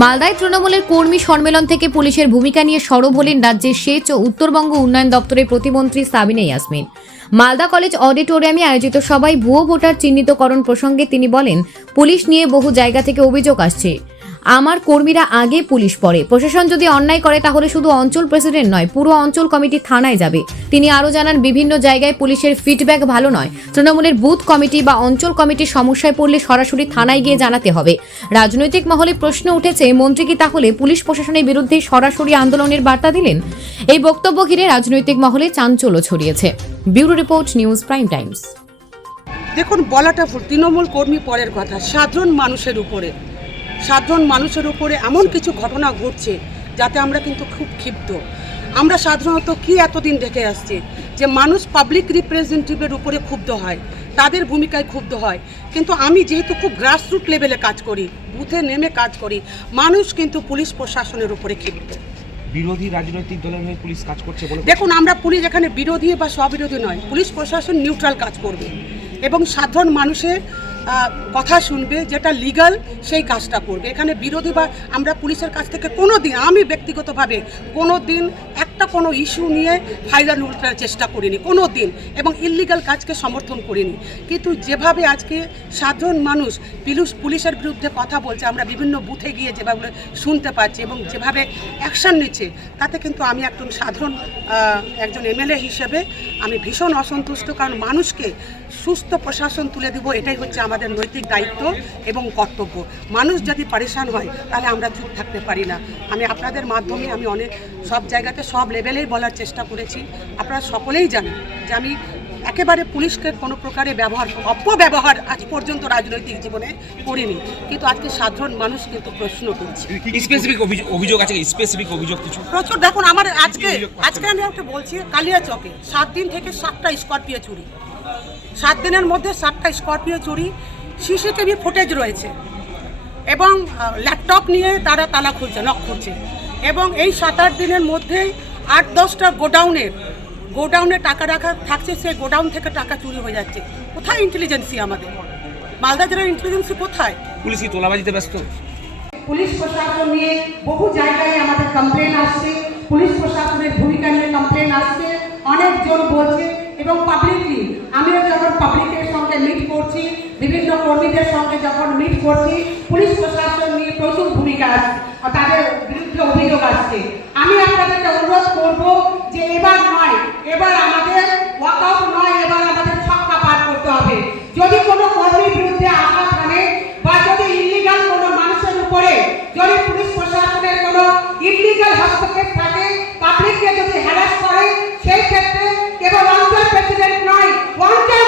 মালদায় তৃণমূলের কর্মী সম্মেলন থেকে পুলিশের ভূমিকা নিয়ে সরব হলেন রাজ্যের সেচ ও উত্তরবঙ্গ উন্নয়ন দপ্তরের প্রতিমন্ত্রী সাবিনা ইয়াসমিন। মালদা কলেজ অডিটোরিয়ামে আয়োজিত সভায় ভুয়ো ভোটার চিহ্নিতকরণ প্রসঙ্গে তিনি বলেন, পুলিশ নিয়ে বহু জায়গা থেকে অভিযোগ আসছে। আমার কর্মীরা আগে পুলিশ পড়ে। প্রশাসন যদি অন্যায় করে তাহলে শুধু অঞ্চল প্রেসিডেন্ট নয়, পুরো অঞ্চল কমিটি থানায় যাবে। তিনি আরও জানান, বিভিন্ন জায়গায় পুলিশের ফিডব্যাক ভালো নয়। তৃণমূলের বুথ কমিটি বা অঞ্চল কমিটির সমস্যায় পড়লে সরাসরি থানায় গিয়ে জানাতে হবে। রাজনৈতিক মহলে প্রশ্ন উঠেছে, মন্ত্রী কি তাহলে পুলিশ প্রশাসনের বিরুদ্ধে সরাসরি আন্দোলনের বার্তা দিলেন? এই বক্তব্য ঘিরে রাজনৈতিক মহলে চাঞ্চল্য ছড়িয়েছে। Bureau report, news prime Times. দেখুন, বলাটা তৃণমূল কর্মী পরের কথা, সাধারণ মানুষের উপরে এমন কিছু ঘটনা ঘটছে যাতে আমরা কিন্তু খুব ক্ষিপ্ত। আমরা সাধারণত কি এতদিন দেখে আসছি যে মানুষ পাবলিক রিপ্রেজেন্টেটিভের উপরে ক্ষুব্ধ হয়, তাদের ভূমিকায় ক্ষুব্ধ হয়। কিন্তু আমি যেহেতু খুব গ্রাসরুট লেভেলে কাজ করি, বুথে নেমে কাজ করি, মানুষ কিন্তু পুলিশ প্রশাসনের উপরে ক্ষিপ্ত। বিরোধী রাজনৈতিক দলের হয়ে পুলিশ কাজ করছে বলে দেখুন, আমরা পুলিশ এখানে বিরোধী বা স্ববিরোধী নয়, পুলিশ প্রশাসন নিউট্রাল কাজ করবে এবং সাধারণ মানুষের কথা শুনবে, যেটা লিগাল সেই কাজটা করবে। এখানে বিরোধী বা আমরা পুলিশের কাছ থেকে কোনো দিন, আমি ব্যক্তিগতভাবে কোনো দিন কোনো ইস্যু নিয়ে ফায়দা লুটার চেষ্টা করিনি কোনো দিন, এবং ইললিগাল কাজকে সমর্থন করিনি। কিন্তু যেভাবে আজকে সাধারণ মানুষ পুলিশের বিরুদ্ধে কথা বলছে, আমরা বিভিন্ন বুথে গিয়ে যেভাবে শুনতে পাচ্ছি এবং যেভাবে অ্যাকশান নিচ্ছে, তাতে কিন্তু আমি একজন এমএলএ হিসেবে আমি ভীষণ অসন্তুষ্ট। কারণ মানুষকে সুস্থ প্রশাসন তুলে দেব, এটাই হচ্ছে আমাদের নৈতিক দায়িত্ব এবং কর্তব্য। মানুষ যদি পরেশান হয় তাহলে আমরা চুপ থাকতে পারি না। আমি আপনাদের মাধ্যমে আমি অনেক সব জায়গাতে সব লেভেলেই বলার চেষ্টা করেছি। আপনারা সকলেই জানেন যে আমি একেবারে পুলিশকে কোনো প্রকারে অপব্যবহার আজ পর্যন্ত রাজনৈতিক জীবনে করিনি। কিন্তু আজকে সাধারণ মানুষ কিন্তু প্রশ্ন তুলছে। স্পেসিফিক অভিযোগ আছে, স্পেসিফিক অভিযোগ কিছু প্রচুর। দেখুন, আমার আজকে আমি একটা বলছি, কালিয়াচকে 7 দিন থেকে 7টা স্করপিও চুরি, 7 দিনের মধ্যে 7টা স্করপিও চুরি, সিসিটিভি ফুটেজ রয়েছে এবং ল্যাপটপ নিয়ে তারা তালা খুলছে, লক খুলছে। এবং এই 7-8 দিনের মধ্যেই 8-10টা গোডাউনে টাকা রাখা থাকছে, সেই গোডাউন থেকে টাকা চুরি হয়ে যাচ্ছে। কোথায় ইন্টেলিজেন্সি? আমাদের মালদা জেলার ইন্টেলিজেন্সি কোথায়? পুলিশ কি তোলাবাজিতে ব্যস্ত? পুলিশ প্রশাসন নিয়ে বহু জায়গায় আমাদের কমপ্লেন আসছে, পুলিশ প্রশাসনের ভূমিকা নিয়ে কমপ্লেন আসছে, অনেকজন বলছে। এবং পাবলিকলি আমিও যখন পাবলিকের সঙ্গে মিট করছি, বিভিন্ন কর্মীদের সঙ্গে যখন মিট করছি, পুলিশ প্রশাসন নিয়ে প্রচুর ভূমিকা আছে, তাদের বিরুদ্ধে অভিযোগ আসছে। আমি আপনাদেরকে অনুরোধ করব যে এবার নয়, এবার আমাদের ওয়াকআউট নয়, এবার আমাদের ছক্কা পার করতে হবে। যদি কোনো কর্মীর বিরুদ্ধে আঘাত আনে বা যদি ইলিগাল কোনো মানুষের উপরে যদি পুলিশ প্রশাসনের কোনো ইলিগাল হস্তক্ষেপ থাকে, পাবলিককে যদি হ্যারাস করে, সেই ক্ষেত্রে কেবল অঞ্চল প্রেসিডেন্ট নয়, অঞ্চল